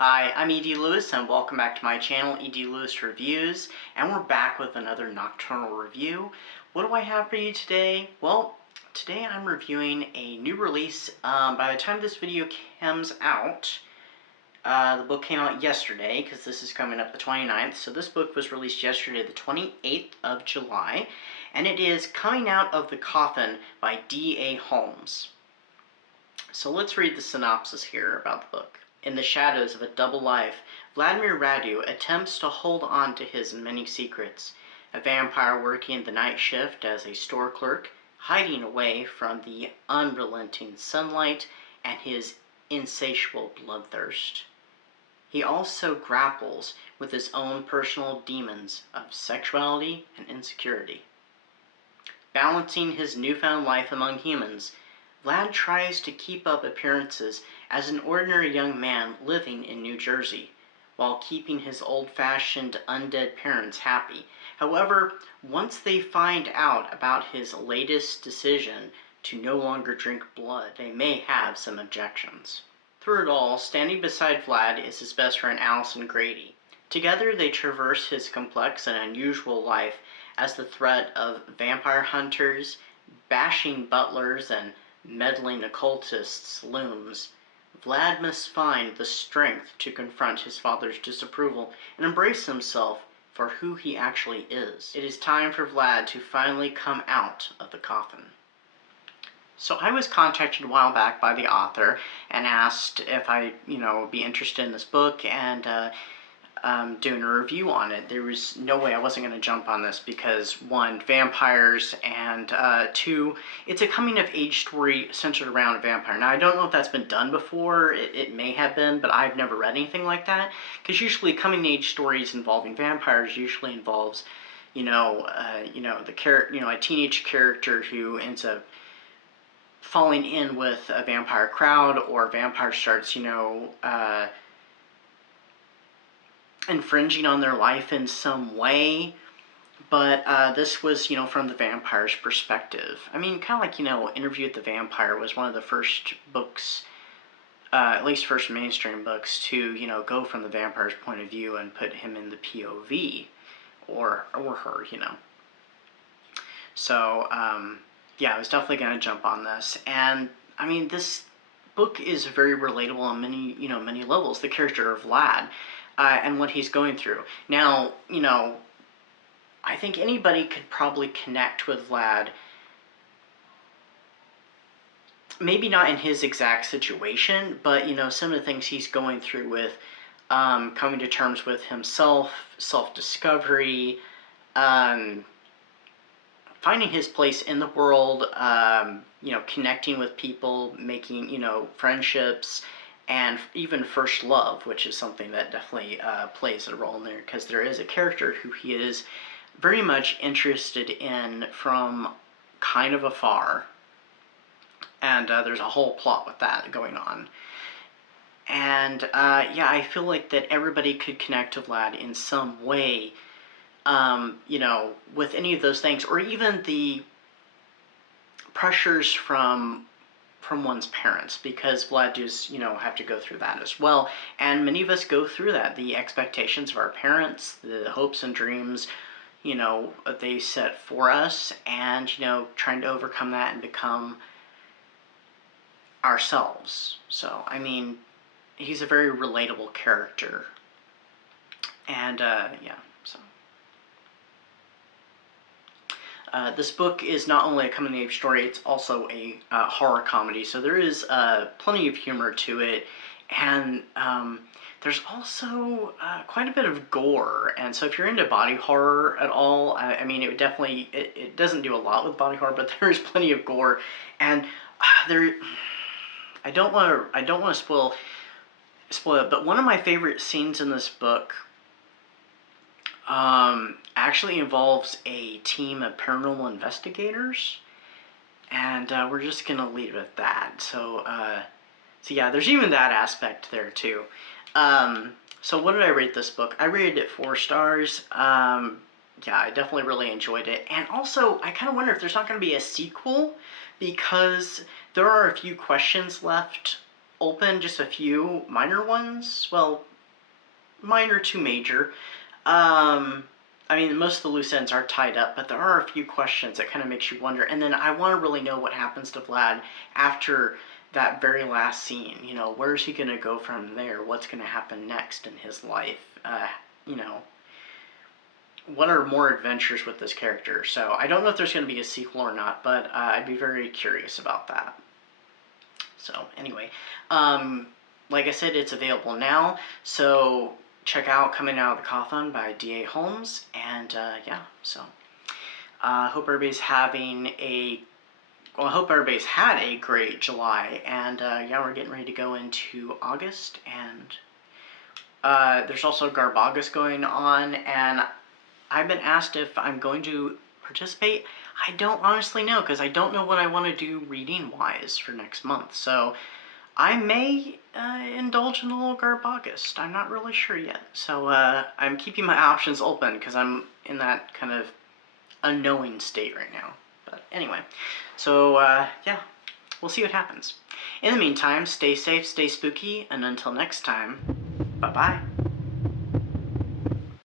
Hi, I'm E.D. Lewis and welcome back to my channel, E.D. Lewis Reviews, and we're back with another nocturnal review. What do I have for you today? Well, today I'm reviewing a new release. By the time this video comes out, the book came out yesterday, because this is coming up the 29th, so this book was released yesterday, the 28th of July, and it is Coming Out of the Coffin by D.A. Holmes. So let's read the synopsis here about the book. In the shadows of a double life, Vladimir Radu attempts to hold on to his many secrets. A vampire working the night shift as a store clerk, hiding away from the unrelenting sunlight and his insatiable bloodthirst. He also grapples with his own personal demons of sexuality and insecurity. Balancing his newfound life among humans, Vlad tries to keep up appearances as an ordinary young man living in New Jersey, while keeping his old-fashioned undead parents happy. However, once they find out about his latest decision to no longer drink blood, they may have some objections. Through it all, standing beside Vlad is his best friend Allison Grady. Together they traverse his complex and unusual life as the threat of vampire hunters, bashing butlers, and meddling occultists looms. Vlad must find the strength to confront his father's disapproval and embrace himself for who he actually is. It is time for Vlad to finally come out of the coffin. So I was contacted a while back by the author and asked if I, would be interested in this book and doing a review on it. There was no way I wasn't going to jump on this because, one, vampires, and two, it's a coming-of-age story centered around a vampire. Now, I don't know if that's been done before. It may have been, but I've never read anything like that, because usually coming-of-age stories involving vampires usually involves, a teenage character who ends up falling in with a vampire crowd, or a vampire starts, infringing on their life in some way. But this was, from the vampire's perspective. I mean, kind of like, Interview with the Vampire was one of the first books, at least first mainstream books, to, go from the vampire's point of view and put him in the POV, or her, So, yeah, I was definitely going to jump on this. And, I mean, this book is very relatable on many, many levels. The character of Vlad, and what he's going through. Now, I think anybody could probably connect with Vlad. Maybe not in his exact situation, but, some of the things he's going through with coming to terms with himself, self-discovery, finding his place in the world, connecting with people, making, friendships, and even first love, which is something that definitely plays a role in there, because there is a character who he is very much interested in from kind of afar, and there's a whole plot with that going on. And yeah, I feel like that everybody could connect to Vlad in some way, with any of those things, or even the pressures from one's parents, because Vlad does, have to go through that as well. And many of us go through that, the expectations of our parents, the hopes and dreams, they set for us, and, trying to overcome that and become ourselves. So, I mean, he's a very relatable character. And, yeah, so. This book is not only a coming-of-age story, it's also a horror comedy, so there is plenty of humor to it, and there's also quite a bit of gore, and so if you're into body horror at all, I mean, it would definitely, it doesn't do a lot with body horror, but there's plenty of gore, and I don't want to spoil it, but one of my favorite scenes in this book actually involves a team of paranormal investigators, and we're just gonna leave it at that. So yeah, there's even that aspect there too. So what did I rate this book? I rated it 4 stars. Yeah, I definitely really enjoyed it, and also I kind of wonder if there's not going to be a sequel, because there are a few questions left open, just a few minor ones. Well, minor to major. I mean, most of the loose ends are tied up, but there are a few questions that kind of makes you wonder. And then I want to really know what happens to Vlad after that very last scene. You know, where is he going to go from there? What's going to happen next in his life? You know, what are more adventures with this character? So I don't know if there's going to be a sequel or not, but I'd be very curious about that. So anyway, like I said, it's available now. So check out Coming Out of the Coffin by D.A. Holmes. And yeah, so hope everybody's having a well, I hope everybody's had a great July. And yeah, we're getting ready to go into August. And there's also Garbagus going on. And I've been asked if I'm going to participate. I don't honestly know, because I don't know what I want to do reading-wise for next month. So I may indulge in a little Garbagus. I'm not really sure yet. So I'm keeping my options open, because I'm in that kind of unknowing state right now. But anyway, so yeah, we'll see what happens. In the meantime, stay safe, stay spooky, and until next time, bye-bye.